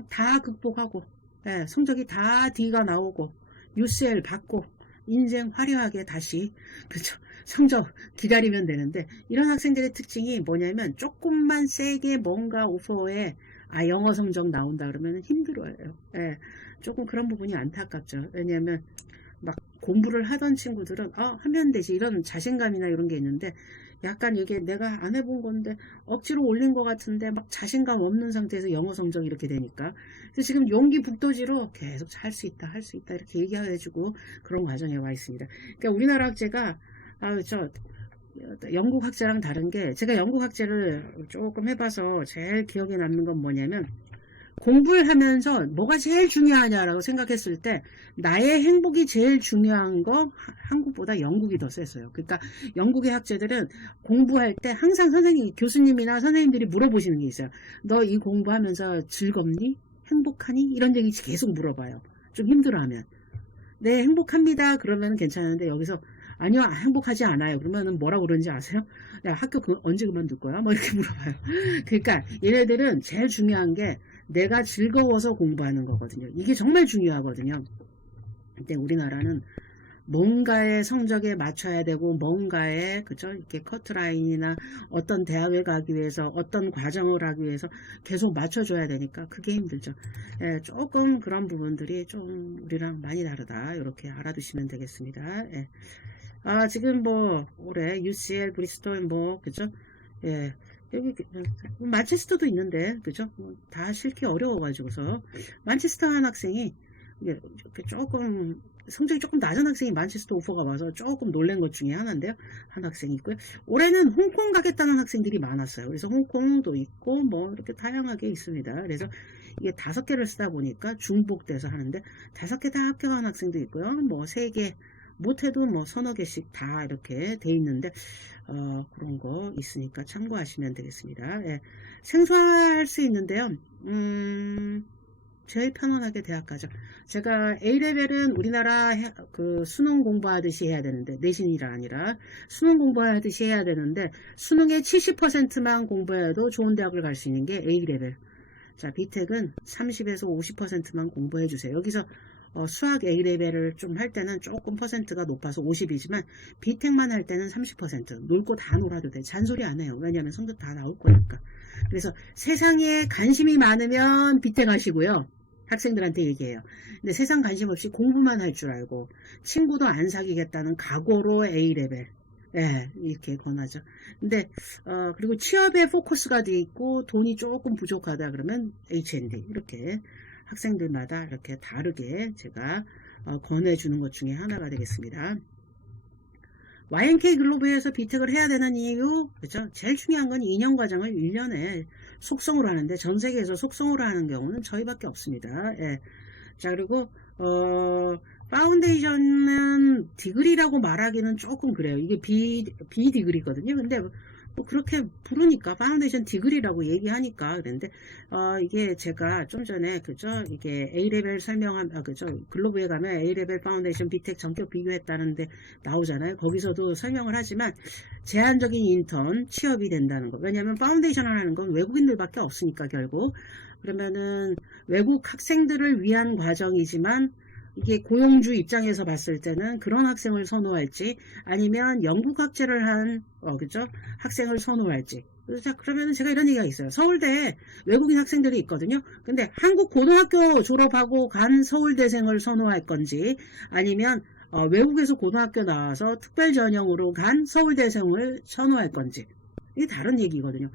다 극복하고, 예, 성적이 다 D가 나오고 UCL 받고 인생 화려하게 다시 성적 기다리면 되는데, 이런 학생들의 특징이 뭐냐면 조금만 세게 뭔가 오퍼에 영어 성적 나온다 그러면 힘들어요. 예, 조금 그런 부분이 안타깝죠. 왜냐면 막 공부를 하던 친구들은 하면 되지 이런 자신감이나 이런 게 있는데, 약간 이게 내가 안 해본 건데 억지로 올린 것 같은데 막 자신감 없는 상태에서 영어 성적이 이렇게 되니까, 그래서 지금 용기 북돋이로 계속 할 수 있다 이렇게 얘기해주고 그런 과정에 와 있습니다. 그러니까 우리나라 학제가 영국 학제랑 다른 게, 제가 영국 학제를 조금 해봐서 제일 기억에 남는 건 뭐냐면, 공부를 하면서 뭐가 제일 중요하냐라고 생각했을 때 나의 행복이 제일 중요한 거 한국보다 영국이 더 셌어요. 그러니까 영국의 학제들은 공부할 때 항상 교수님이나 선생님들이 물어보시는 게 있어요. 너 이 공부하면서 즐겁니? 행복하니? 이런 얘기 계속 물어봐요. 좀 힘들어하면. 네, 행복합니다. 그러면 괜찮은데 여기서 아니요, 행복하지 않아요. 그러면은 뭐라고 그러는지 아세요? 야, 학교 언제 그만둘 거야? 뭐 이렇게 물어봐요. 그러니까 얘네들은 제일 중요한 게 내가 즐거워서 공부하는 거거든요. 이게 정말 중요하거든요. 근데 우리나라는 뭔가의 성적에 맞춰야 되고, 뭔가에 이렇게 커트라인이나 어떤 대학에 가기 위해서 어떤 과정을 하기 위해서 계속 맞춰줘야 되니까 그게 힘들죠. 예, 조금 그런 부분들이 좀 우리랑 많이 다르다 이렇게 알아두시면 되겠습니다. 예. 지금 올해 UCL, 브리스톨 예. 여기 만체스터도 있는데, 다 실기 어려워가지고서 만체스터 한 학생이 조금 성적이 조금 낮은 학생이 만체스터 오퍼가 와서 조금 놀란 것 중에 하나인데요. 한 학생이 있고요. 올해는 홍콩 가겠다는 학생들이 많았어요. 그래서 홍콩도 있고 이렇게 다양하게 있습니다. 그래서 이게 5개를 쓰다 보니까 중복돼서 하는데, 5개 다 합격한 학생도 있고요. 3개 못해도 서너 개씩 다 이렇게 돼 있는데, 그런 거 있으니까 참고하시면 되겠습니다. 예. 생소할 수 있는데요. 제일 편안하게 대학 가죠. 제가 A레벨은 우리나라 수능 공부하듯이 해야 되는데, 내신이라 아니라 수능 공부하듯이 해야 되는데, 수능의 70%만 공부해도 좋은 대학을 갈 수 있는 게 A레벨. 자, B텍은 30에서 50%만 공부해 주세요. 여기서 수학 A레벨을 좀 할 때는 조금 퍼센트가 높아서 50이지만 B텍만 할 때는 30%. 놀고 다 놀아도 돼. 잔소리 안 해요. 왜냐하면 성적 다 나올 거니까. 그래서 세상에 관심이 많으면 B텍 하시고요. 학생들한테 얘기해요. 근데 세상 관심 없이 공부만 할 줄 알고 친구도 안 사귀겠다는 각오로 A레벨. 예, 이렇게 권하죠. 근데, 그리고 취업에 포커스가 돼 있고, 돈이 조금 부족하다 그러면 H&D. 이렇게 학생들마다 이렇게 다르게 제가 권해주는 것 중에 하나가 되겠습니다. YNK 글로벌에서 비텍을 해야 되는 이유, 그죠? 제일 중요한 건 2년 과정을 1년에 속성으로 하는데, 전 세계에서 속성으로 하는 경우는 저희밖에 없습니다. 예. 자, 그리고, 파운데이션은 디그리라고 말하기는 조금 그래요. 이게 비디그리거든요. 근데 뭐 그렇게 부르니까 파운데이션 디그리라고 얘기하니까 그랬는데 이게 제가 좀 전에 그죠 이게 A레벨 설명한 그죠 글로브에 가면 A레벨 파운데이션 비텍 전격 비교했다는데 나오잖아요. 거기서도 설명을 하지만 제한적인 인턴 취업이 된다는 거. 왜냐하면 파운데이션 하는 건 외국인들밖에 없으니까 결국 그러면은 외국 학생들을 위한 과정이지만 이게 고용주 입장에서 봤을 때는 그런 학생을 선호할지 아니면 영국 학제를 한 그죠 학생을 선호할지. 자, 그러면 제가 이런 얘기가 있어요. 서울대에 외국인 학생들이 있거든요. 근데 한국 고등학교 졸업하고 간 서울대생을 선호할 건지 아니면 외국에서 고등학교 나와서 특별 전형으로 간 서울대생을 선호할 건지. 이게 다른 얘기거든요.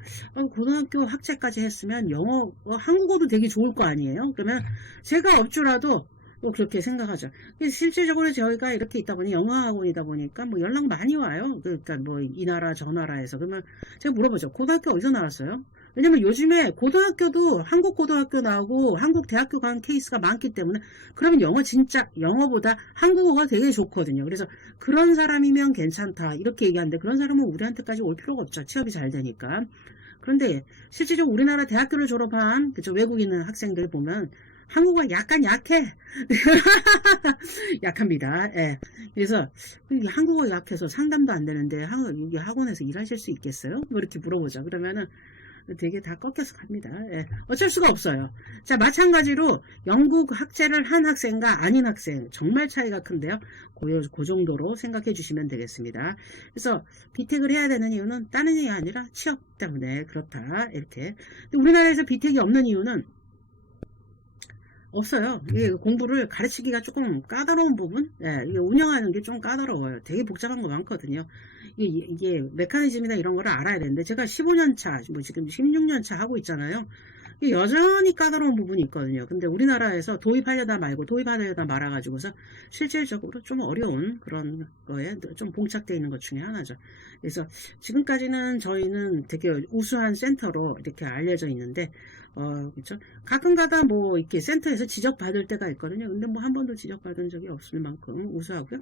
고등학교 학제까지 했으면 영어, 한국어도 되게 좋을 거 아니에요? 그러면 제가 업주라도 그렇게 생각하죠. 실질적으로 저희가 이렇게 있다 보니 영어학원이다 보니까 뭐 연락 많이 와요. 그러니까 뭐 이 나라 저 나라에서 그러면 제가 물어보죠. 고등학교 어디서 나왔어요? 왜냐면 요즘에 고등학교도 한국 고등학교 나오고 한국 대학교 간 케이스가 많기 때문에 그러면 영어 진짜 영어보다 한국어가 되게 좋거든요. 그래서 그런 사람이면 괜찮다 이렇게 얘기하는데 그런 사람은 우리한테까지 올 필요가 없죠. 취업이 잘 되니까. 그런데 실질적으로 우리나라 대학교를 졸업한 그쵸 외국인 학생들 보면 한국어 약간 약해. 약합니다. 예. 그래서 한국어 약해서 상담도 안 되는데 여기 학원에서 일하실 수 있겠어요? 뭐 이렇게 물어보죠. 그러면은 되게 다 꺾여서 갑니다. 예. 어쩔 수가 없어요. 자, 마찬가지로 영국 학제를 한 학생과 아닌 학생 정말 차이가 큰데요. 그 정도로 생각해 주시면 되겠습니다. 그래서 비텍을 해야 되는 이유는 다른 이유가 아니라 취업 때문에 그렇다. 이렇게. 근데 우리나라에서 비텍이 없는 이유는 없어요. 이게 공부를 가르치기가 조금 까다로운 부분? 예, 이게 운영하는 게 좀 까다로워요. 되게 복잡한 거 많거든요. 이게 메커니즘이나 이런 거를 알아야 되는데, 제가 15년 차, 뭐 지금 16년 차 하고 있잖아요. 여전히 까다로운 부분이 있거든요. 근데 우리나라에서 도입하려다 말고 도입하려다 말아가지고서 실질적으로 좀 어려운 그런 거에 좀 봉착되어 있는 것 중에 하나죠. 그래서 지금까지는 저희는 되게 우수한 센터로 이렇게 알려져 있는데, 그렇죠? 가끔가다 뭐 이렇게 센터에서 지적받을 때가 있거든요. 근데 뭐 한 번도 지적받은 적이 없을 만큼 우수하고요.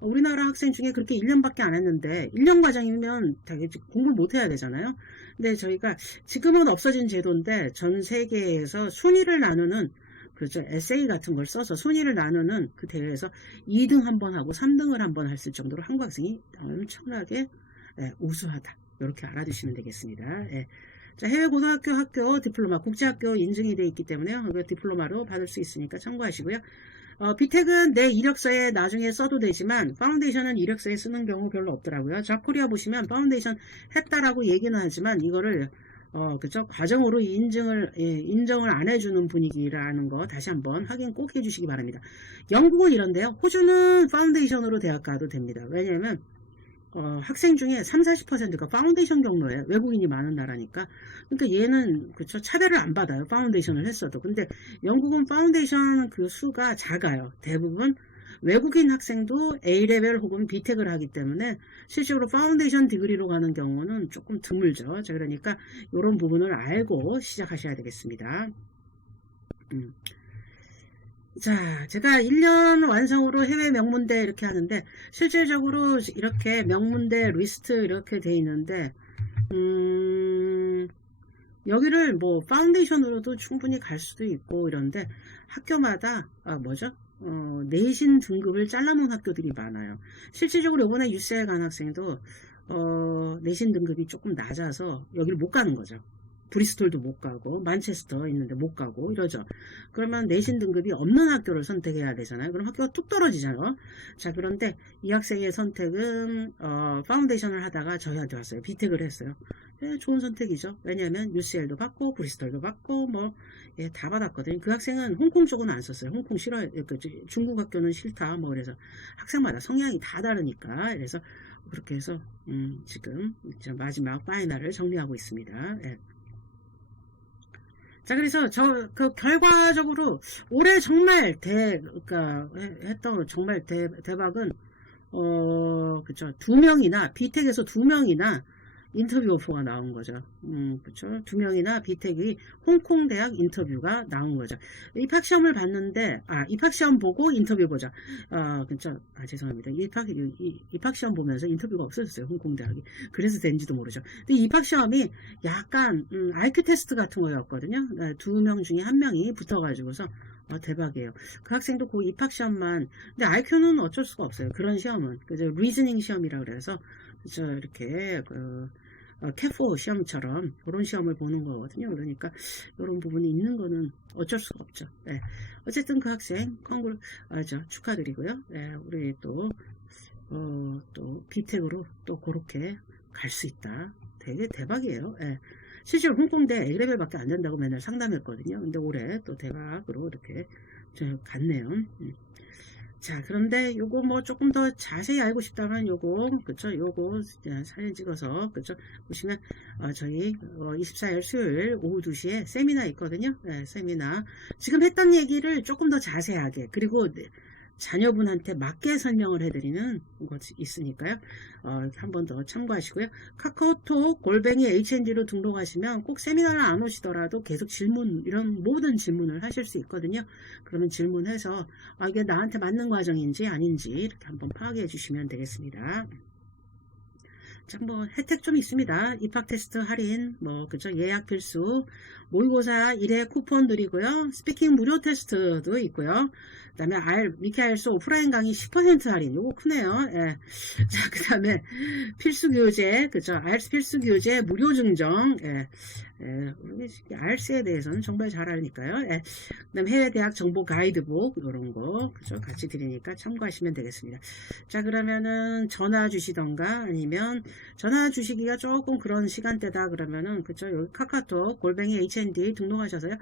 우리나라 학생 중에 그렇게 1년밖에 안 했는데 1년 과정이면 되게 공부를 못 해야 되잖아요. 근데 저희가 지금은 없어진 제도인데 전 세계에서 순위를 나누는 그렇죠. 에세이 같은 걸 써서 순위를 나누는 그 대회에서 2등 한 번 하고 3등을 한 번 했을 정도로 한국 학생이 엄청나게 우수하다. 이렇게 알아두시면 되겠습니다. 예. 자, 해외 고등학교 학교 디플로마 국제학교 인증이 되어 있기 때문에 디플로마로 받을 수 있으니까 참고하시고요. 비텍은 내 이력서에 나중에 써도 되지만 파운데이션은 이력서에 쓰는 경우 별로 없더라고요. 잡코리아 보시면 파운데이션 했다라고 얘기는 하지만 이거를 그쵸? 과정으로 인정을 안 해주는 분위기라는 거 다시 한번 확인 꼭 해주시기 바랍니다. 영국은 이런데요. 호주는 파운데이션으로 대학 가도 됩니다. 왜냐하면 학생 중에 30-40%가 파운데이션 경로에 외국인이 많은 나라니까. 그러니까 얘는, 그쵸, 차별을 안 받아요. 파운데이션을 했어도. 근데 영국은 파운데이션 그 수가 작아요. 대부분 외국인 학생도 A레벨 혹은 B텍을 하기 때문에 실제로 파운데이션 디그리로 가는 경우는 조금 드물죠. 자, 그러니까 이런 부분을 알고 시작하셔야 되겠습니다. 자, 제가 1년 완성으로 해외 명문대 이렇게 하는데 실질적으로 이렇게 명문대 리스트 이렇게 돼 있는데 여기를 뭐 파운데이션으로도 충분히 갈 수도 있고 이런데 학교마다 내신 등급을 잘라놓은 학교들이 많아요. 실질적으로 이번에 UCL 간 학생도 내신 등급이 조금 낮아서 여기를 못 가는 거죠. 브리스톨도 못 가고 만체스터 있는데 못 가고 이러죠. 그러면 내신 등급이 없는 학교를 선택해야 되잖아요. 그럼 학교가 뚝 떨어지잖아요. 자, 그런데 이 학생의 선택은 파운데이션을 하다가 저희한테 왔어요. 비텍을 했어요. 네, 좋은 선택이죠. 왜냐하면 UCL도 받고 브리스톨도 받고 뭐 예, 다 받았거든요. 그 학생은 홍콩 쪽은 안 썼어요. 홍콩 싫어요. 그 중국 학교는 싫다. 뭐 그래서 학생마다 성향이 다 다르니까 그래서 그렇게 해서 지금 마지막 파이널을 정리하고 있습니다. 예. 자, 그래서 그 결과적으로 올해 정말 그러니까 했던 정말 대박은 그쵸. 두 명이나, 비텍에서 두 명이나 인터뷰 오퍼가 나온 거죠. 그쵸. 두 명이나 비텍이 홍콩 대학 인터뷰가 나온 거죠. 입학시험을 봤는데, 입학시험 보고 인터뷰 보자. 그쵸. 죄송합니다. 입학시험 보면서 인터뷰가 없어졌어요. 홍콩 대학이. 그래서 된지도 모르죠. 근데 입학시험이 약간, IQ 테스트 같은 거였거든요. 두 명 중에 한 명이 붙어가지고서, 대박이에요. 그 학생도 그 입학시험만, 근데 IQ는 어쩔 수가 없어요. 그런 시험은. 그죠. 리즈닝 시험이라 그래서, 그죠. 이렇게, 캐포 시험처럼 그런 시험을 보는 거거든요. 그러니까 이런 부분이 있는 거는 어쩔 수가 없죠. 네. 어쨌든 그 학생 축하드리고요. 네. 우리 또 비텍으로 또 그렇게 갈 수 있다. 되게 대박이에요. 네. 실제로 홍콩대 A레벨밖에 안 된다고 맨날 상담했거든요. 근데 올해 또 대박으로 이렇게 갔네요. 자, 그런데 요거 뭐 조금 더 자세히 알고 싶다면 그쵸, 요거 사진 찍어서, 그쵸, 보시면, 저희, 24일 수요일 오후 2시에 세미나 있거든요. 네, 세미나. 지금 했던 얘기를 조금 더 자세하게, 그리고 자녀분한테 맞게 설명을 해드리는 것이 있으니까요. 한 번 더 참고하시고요. 카카오톡 /HND로 등록하시면 꼭 세미나를 안 오시더라도 계속 이런 모든 질문을 하실 수 있거든요. 그러면 질문해서 이게 나한테 맞는 과정인지 아닌지 이렇게 한번 파악해 주시면 되겠습니다. 자, 뭐 혜택 좀 있습니다. 입학 테스트 할인, 그쵸, 예약 필수, 모의고사 1회 쿠폰 드리고요. 스피킹 무료 테스트도 있고요. 그 다음에 미키 아이엘츠 오프라인 강의 10% 할인, 요거 크네요. 예. 자, 그 다음에 필수 교재, 그쵸, 아이엘츠 필수 교재 무료 증정, 예. 우리 아이엘츠에 대해서는 정말 잘 아니까요. 예. 그 다음에 해외 대학 정보 가이드북, 요런 거, 그쵸, 같이 드리니까 참고하시면 되겠습니다. 자, 그러면은 전화 주시던가 아니면 전화 주시기가 조금 그런 시간대다 그러면은, 그쵸, 여기 카카오톡 /HND 등록하셔서요.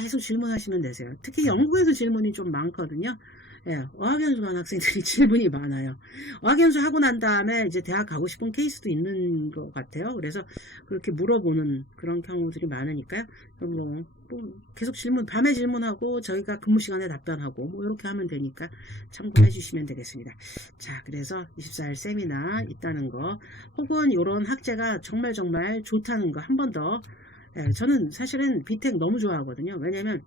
계속 질문하시면 되세요. 특히 영국에서 질문이 좀 많거든요. 예, 어학연수 간 학생들이 질문이 많아요. 어학연수 하고 난 다음에 이제 대학 가고 싶은 케이스도 있는 것 같아요. 그래서 그렇게 물어보는 그런 경우들이 많으니까요. 계속 밤에 질문하고 저희가 근무 시간에 답변하고 이렇게 하면 되니까 참고해 주시면 되겠습니다. 자, 그래서 24일 세미나 있다는 거, 혹은 이런 학제가 정말 좋다는 거 한 번 더. 예, 저는 사실은 비텍 너무 좋아하거든요. 왜냐면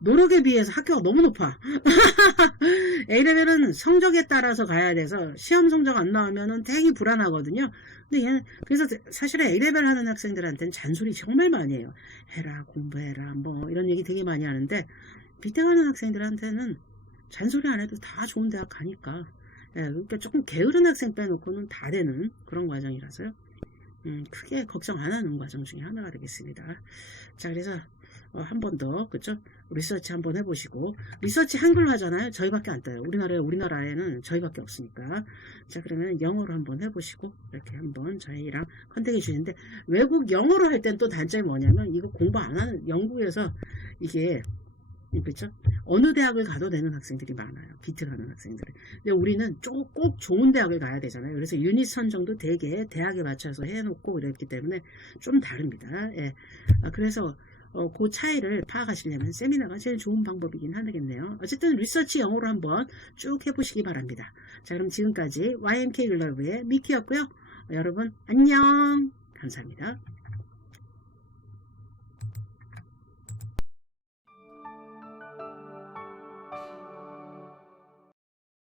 노력에 비해서 학교가 너무 높아. A레벨은 성적에 따라서 가야 돼서 시험 성적 안 나오면은 되게 불안하거든요. 근데 얘는 그래서 사실은 A레벨 하는 학생들한테는 잔소리 정말 많이 해요. 해라, 공부해라, 이런 얘기 되게 많이 하는데 비텍 하는 학생들한테는 잔소리 안 해도 다 좋은 대학 가니까. 예, 그러니까 조금 게으른 학생 빼놓고는 다 되는 그런 과정이라서요. 크게 걱정 안 하는 과정 중에 하나가 되겠습니다. 자, 그래서 한 번 더, 그쵸? 리서치 한번 해보시고, 리서치 한글로 하잖아요. 저희밖에 안 떠요. 우리나라에는 저희밖에 없으니까. 자, 그러면 영어로 한번 해보시고, 이렇게 한번 저희랑 컨택해 주시는데, 외국 영어로 할 땐 또 단점이 뭐냐면, 이거 공부 안 하는, 영국에서 이게, 그렇죠? 어느 대학을 가도 되는 학생들이 많아요. 비트 가는 학생들은. 근데 우리는 꼭 좋은 대학을 가야 되잖아요. 그래서 유닛 선정도 되게 대학에 맞춰서 해놓고 이랬기 때문에 좀 다릅니다. 예. 그래서 그 차이를 파악하시려면 세미나가 제일 좋은 방법이긴 하겠네요. 어쨌든 리서치 영어로 한번 쭉 해보시기 바랍니다. 자, 그럼 지금까지 YMK 글로벌의 미키였고요. 여러분 안녕. 감사합니다.